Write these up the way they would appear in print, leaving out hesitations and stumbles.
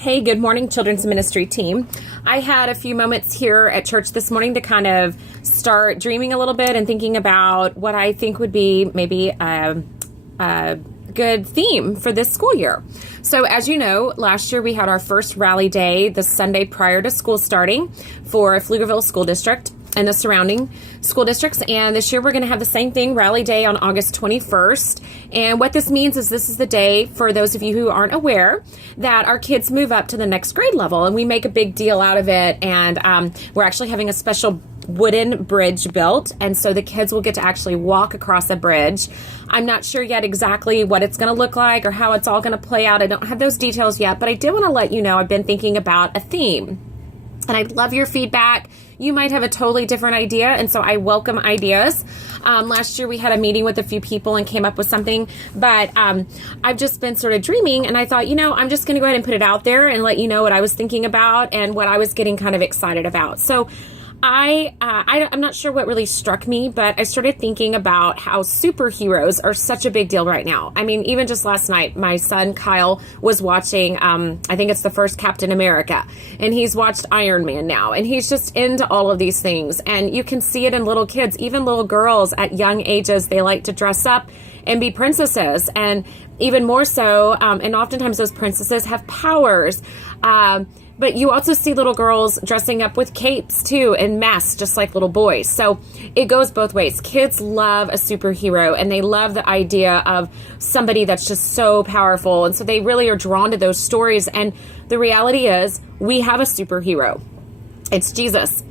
Hey, good morning, Children's Ministry team. I had a few moments here at church this morning to kind of start dreaming a little bit and thinking about what I think would be maybe a good theme for this school year. So as you know, last year we had our first rally day the Sunday prior to school starting for Pflugerville School District and the surrounding school districts. And this year we're going to have the same thing, Rally Day on August 21st. And what this means is this is the day, for those of you who aren't aware, that our kids move up to the next grade level. And we make a big deal out of it. And we're actually having a special wooden bridge built. And so the kids will get to actually walk across a bridge. I'm not sure yet exactly what it's going to look like or how it's all going to play out. I don't have those details yet, but I did want to let you know I've been thinking about a theme. And I'd love your feedback. You might have a totally different idea, and so I welcome ideas. Last year we had a meeting with a few people and came up with something, but I've just been sort of dreaming, and I thought, I'm just going to go ahead and put it out there and let you know what I was thinking about and what I was getting kind of excited about. So I'm not sure what really struck me, but I started thinking about how superheroes are such a big deal right now. I mean, even just last night, my son Kyle was watching, I think it's the first Captain America, and he's watched Iron Man now, and he's just into all of these things. And you can see it in little kids, even little girls at young ages. They like to dress up and be princesses, and even more so, and oftentimes those princesses have powers. But you also see little girls dressing up with capes too and masks, just like little boys. So it goes both ways. Kids love a superhero, and they love the idea of somebody that's just so powerful. And so they really are drawn to those stories. And the reality is we have a superhero. It's Jesus.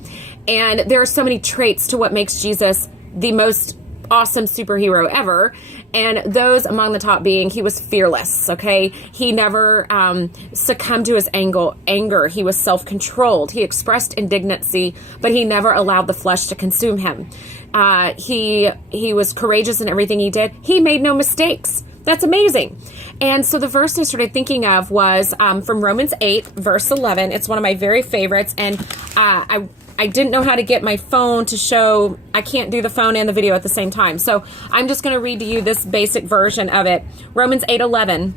And there are so many traits to what makes Jesus the most awesome superhero ever, and those among the top being he was fearless. Okay, he never succumbed to his anger. He was self-controlled. He expressed indignancy, but he never allowed the flesh to consume him. He was courageous in everything he did. He made no mistakes. That's amazing. And so the verse I started thinking of was from Romans 8, verse 11. It's one of my very favorites, and I didn't know how to get my phone to show. I can't do the phone and the video at the same time. So I'm just going to read to you this basic version of it. Romans 8:11.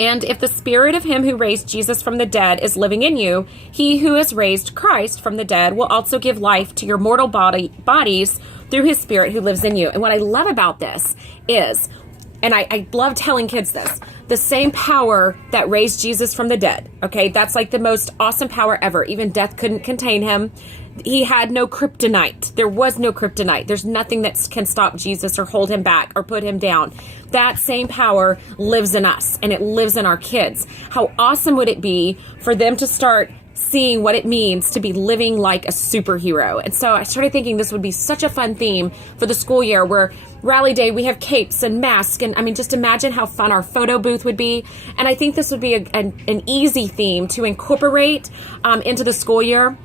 And if the spirit of him who raised Jesus from the dead is living in you, he who has raised Christ from the dead will also give life to your mortal bodies through his spirit who lives in you. And what I love about this is, and I love telling kids this, the same power that raised Jesus from the dead, okay? That's like the most awesome power ever. Even death couldn't contain him. He had no kryptonite. There was no kryptonite. There's nothing that can stop Jesus or hold him back or put him down. That same power lives in us, and it lives in our kids. How awesome would it be for them to start seeing what it means to be living like a superhero? And so I started thinking this would be such a fun theme for the school year, where Rally Day, we have capes and masks. And I mean, just imagine how fun our photo booth would be. And I think this would be an easy theme to incorporate into the school year.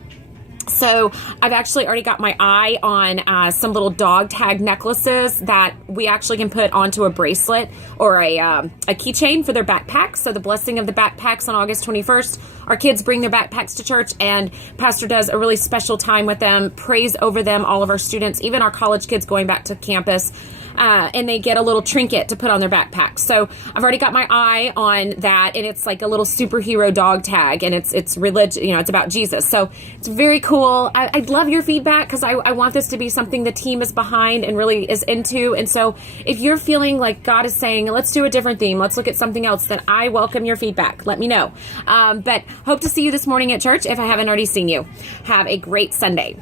So I've actually already got my eye on some little dog tag necklaces that we actually can put onto a bracelet or a keychain for their backpacks. So the blessing of the backpacks on August 21st. Our kids bring their backpacks to church, and Pastor does a really special time with them, prays over them, all of our students, even our college kids going back to campus. And they get a little trinket to put on their backpack. So I've already got my eye on that, and it's like a little superhero dog tag, and it's religion, it's about Jesus. So it's very cool. I'd love your feedback, because I want this to be something the team is behind and really is into. And so if you're feeling like God is saying, let's do a different theme, let's look at something else, then I welcome your feedback. Let me know. But hope to see you this morning at church if I haven't already seen you. Have a great Sunday.